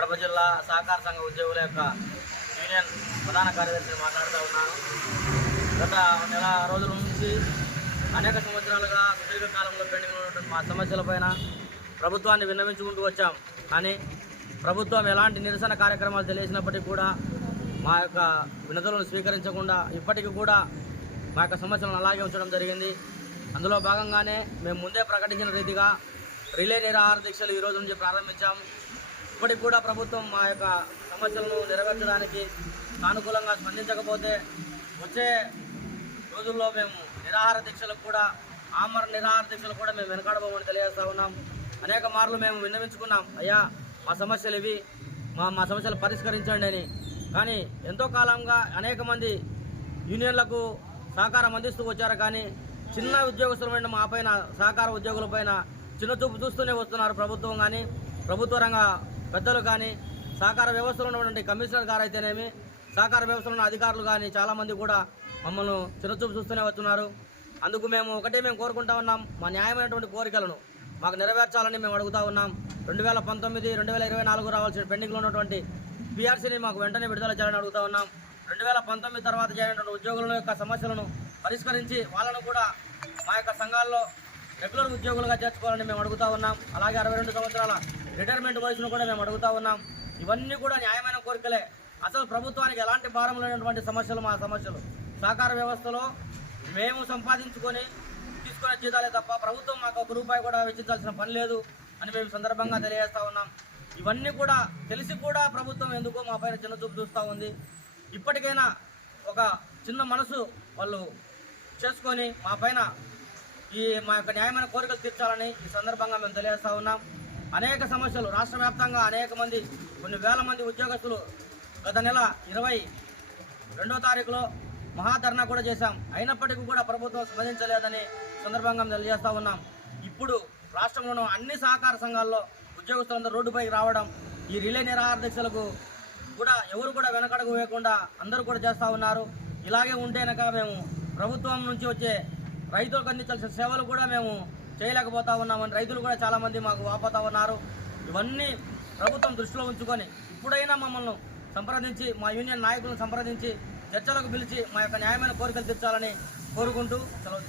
కడప జిల్లా సహకార సంఘ ఉద్యోగుల యొక్క యూనియన్ ప్రధాన కార్యదర్శిని మాట్లాడుతూ ఉన్నాను. గత నెల రోజుల నుంచి అనేక సంవత్సరాలుగా సుదీర్ఘ కాలంలో పెండింగ్ ఉన్నటువంటి మా సమస్యలపైన ప్రభుత్వాన్ని విన్నవించుకుంటూ వచ్చాం. కానీ ప్రభుత్వం ఎలాంటి నిరసన కార్యక్రమాలు తెలియసినప్పటికీ కూడా మా యొక్క వినతులను స్వీకరించకుండా ఇప్పటికీ కూడా మా యొక్క సమస్యలను అలాగే ఉంచడం జరిగింది. అందులో భాగంగానే మేము ముందే ప్రకటించిన రీతిగా రిలే నిరాహార దీక్షలు ఈ రోజు నుంచి ప్రారంభించాం. ఇప్పటికి కూడా ప్రభుత్వం మా యొక్క సమస్యలను నెరవేర్చడానికి సానుకూలంగా స్పందించకపోతే వచ్చే రోజుల్లో మేము నిరాహార దీక్షలకు కూడా ఆమర నిరాహార దీక్షలు కూడా మేము వెనకాడబోమని తెలియజేస్తా ఉన్నాం. అనేక మార్లు మేము విన్నవించుకున్నాం. అయ్యా మా సమస్యలు ఇవి మా మా సమస్యలు పరిష్కరించండి అని. కానీ ఎంతో కాలంగా అనేక మంది యూనియన్లకు సహకారం అందిస్తూ వచ్చారు. కానీ చిన్న ఉద్యోగస్తులమైన మా పైన సహకార ఉద్యోగుల పైన చిన్న చూపు చూస్తూనే వస్తున్నారు ప్రభుత్వం. కానీ ప్రభుత్వ రంగ పెద్దలు కానీ సహకార వ్యవస్థలో ఉన్నటువంటి కమిషనర్ గారు అయితేనేమి సహకార వ్యవస్థలో ఉన్న అధికారులు కానీ చాలామంది కూడా మమ్మల్ని చిన్నచూపు చూస్తూనే వస్తున్నారు. అందుకు మేము ఒకటే మేము కోరుకుంటా ఉన్నాం మా న్యాయమైనటువంటి కోరికలను మాకు నెరవేర్చాలని మేము అడుగుతా ఉన్నాం. రెండు వేల పంతొమ్మిది రెండు వేల ఇరవై నాలుగు రావాల్సిన పెండింగ్లో ఉన్నటువంటి పీఆర్సీని మాకు వెంటనే విడుదల చేయాలని అడుగుతా ఉన్నాం. రెండు వేల పంతొమ్మిది తర్వాత చేరినటువంటి ఉద్యోగుల యొక్క సమస్యలను పరిష్కరించి వాళ్ళను కూడా మా యొక్క సంఘాల్లో రెగ్యులర్ ఉద్యోగులుగా చేర్చుకోవాలని మేము అడుగుతా ఉన్నాం. అలాగే అరవై రెండు సంవత్సరాల రిటైర్మెంట్ వయసును కూడా మేము అడుగుతా ఉన్నాం. ఇవన్నీ కూడా న్యాయమైన కోరికలే. అసలు ప్రభుత్వానికి ఎలాంటి భారం లేనటువంటి సమస్యలు మా సమస్యలు. సహకార వ్యవస్థలో మేము సంపాదించుకొని తీసుకునే జీతాలే తప్ప ప్రభుత్వం మాకు ఒక రూపాయి కూడా వెచ్చించాల్సిన పని లేదు అని మేము సందర్భంగా తెలియజేస్తా ఉన్నాం. ఇవన్నీ కూడా తెలిసి కూడా ప్రభుత్వం ఎందుకో మా పైన చిన్న చూపు చూస్తూ ఉంది. ఇప్పటికైనా ఒక చిన్న మనసు వాళ్ళు చేసుకొని మా పైన ఈ మా యొక్క న్యాయమైన కోరికలు తీర్చాలని ఈ సందర్భంగా మేము తెలియజేస్తా ఉన్నాం. అనేక సమస్యలు రాష్ట్ర వ్యాప్తంగా అనేక మంది కొన్ని వేల మంది ఉద్యోగస్తులు గత నెల ఇరవై రెండో తారీఖులో మహాధర్నా కూడా చేశాం. అయినప్పటికీ కూడా ప్రభుత్వం స్పందించలేదని సందర్భంగా తెలియజేస్తా ఉన్నాం. ఇప్పుడు రాష్ట్రంలో అన్ని సహకార సంఘాల్లో ఉద్యోగస్తులందరూ రోడ్డుపైకి రావడం ఈ రిలే నిరాహార దీక్షలకు కూడా ఎవరు కూడా వెనకడుగు వేయకుండా అందరూ కూడా చేస్తూ ఉన్నారు. ఇలాగే ఉంటేనక మేము ప్రభుత్వం నుంచి వచ్చే రైతులకు అందించాల్సిన సేవలు కూడా మేము చేయలేకపోతా ఉన్నామని రైతులు కూడా చాలామంది మాకు వాపోతా ఉన్నారు. ఇవన్నీ ప్రభుత్వం దృష్టిలో ఉంచుకొని ఇప్పుడైనా మమ్మల్ని సంప్రదించి మా యూనియన్ నాయకులను సంప్రదించి చర్చలకు పిలిచి మా యొక్క న్యాయమైన కోరికలు తెచ్చాలని కోరుకుంటూ సెలవు